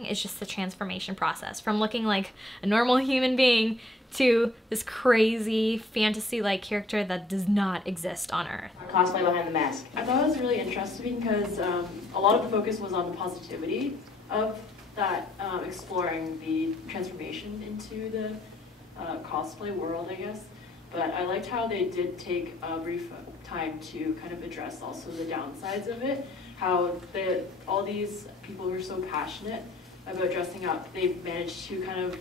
It's just the transformation process from looking like a normal human being to this crazy fantasy-like character that does not exist on Earth. Cosplay behind the mask. I thought it was really interesting because a lot of the focus was on the positivity of that, exploring the transformation into the cosplay world, I guess. But I liked how they did take a brief time to kind of address also the downsides of it, how all these people who are so passionate about dressing up, they've managed to kind of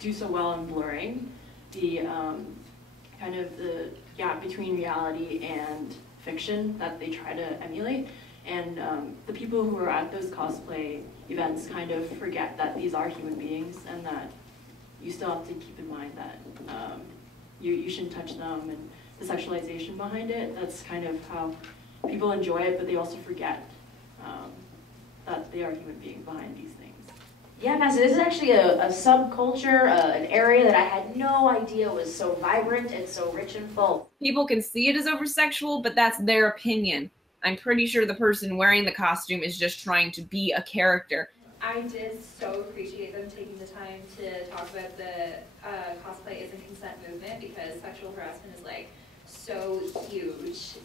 do so well in blurring the kind of the gap between reality and fiction that they try to emulate. And the people who are at those cosplay events kind of forget that these are human beings and that you still have to keep in mind that you shouldn't touch them, and the sexualization behind it, that's kind of how people enjoy it, but they also forget that they are human beings behind these things. Yeah, Master, this is actually a subculture, an area that I had no idea was so vibrant and so rich and full. People can see it as over-sexual, but that's their opinion. I'm pretty sure the person wearing the costume is just trying to be a character. I did so appreciate them taking the time to talk about the cosplay isn't consent movement, because sexual harassment is like so huge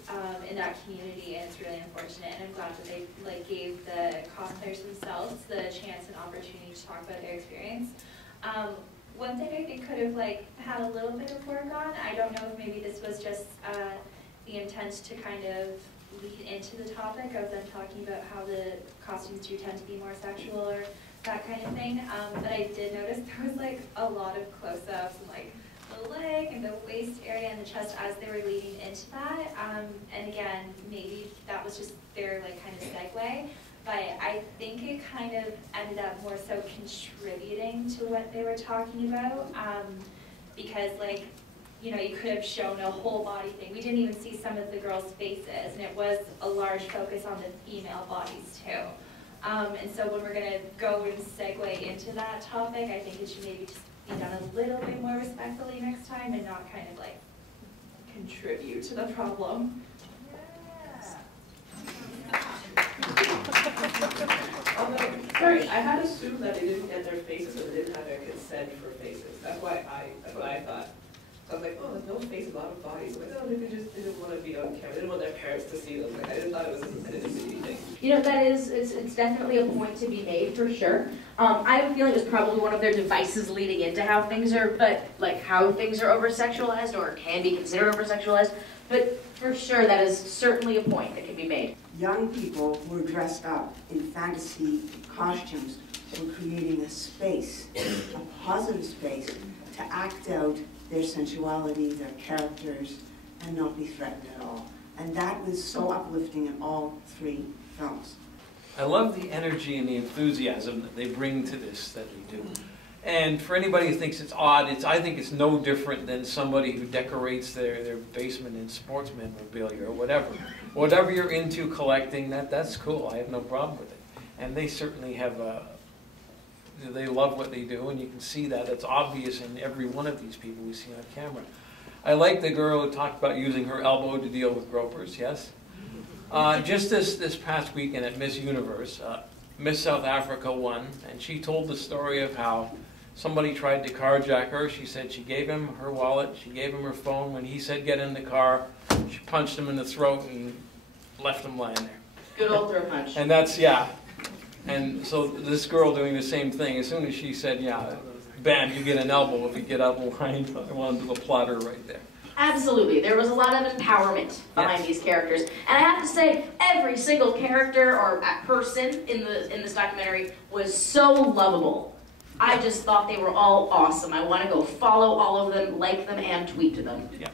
in that community, and it's really unfortunate. And I'm glad that they gave the cosplayers themselves the chance and opportunity to talk about their experience. One thing I think could have had a little bit of work on, I don't know if maybe this was just the intent to kind of lead into the topic of them talking about how the costumes do tend to be more sexual or that kind of thing. But I did notice there was a lot of close-ups and the leg and the waist area and the chest as they were leading into that. And again, maybe that was just their kind of segue. But I think it kind of ended up more so contributing to what they were talking about, because you know, you could have shown a whole body thing. We didn't even see some of the girls' faces, and it was a large focus on the female bodies too. And so when we're going to go and segue into that topic, I think it should maybe just be done a little bit more respectfully next time and not kind of contribute to the problem. Sorry, I had assumed that they didn't get their faces or they didn't have their consent for faces. That's what I thought. So I was like, oh, there's no faces, a lot of bodies. I'm like, oh, they just didn't want to be on camera. They didn't want their parents to see them. I didn't thought it was a sensitivity thing. You know, it's definitely a point to be made for sure. I have a feeling it was probably one of their devices leading into how things are, how things are over-sexualized or can be considered over-sexualized. But for sure, that is certainly a point that can be made. Young people who are dressed up in fantasy costumes were creating a space, a positive space, to act out their sensuality, their characters, and not be threatened at all. And that was so uplifting in all three films. I love the energy and the enthusiasm that they bring to this, that they do. And for anybody who thinks it's odd, I think it's no different than somebody who decorates their basement in sports memorabilia or whatever. Whatever you're into collecting, that's cool. I have no problem with it. And they certainly have they love what they do, and you can see that. It's obvious in every one of these people we see on camera. I like the girl who talked about using her elbow to deal with gropers, yes? Just this past weekend at Miss Universe, Miss South Africa won, and she told the story of how somebody tried to carjack her. She said she gave him her wallet, she gave him her phone. When he said get in the car, she punched him in the throat and left him lying there. Good old throat punch. And that's, yeah. And so this girl doing the same thing, as soon as she said, yeah, bam, you get an elbow if you get out of line. I wanted to applaud her right there. Absolutely. There was a lot of empowerment behind these characters. And I have to say, every single character or person in this documentary was so lovable. I just thought they were all awesome. I want to go follow all of them, like them, and tweet to them. Yes.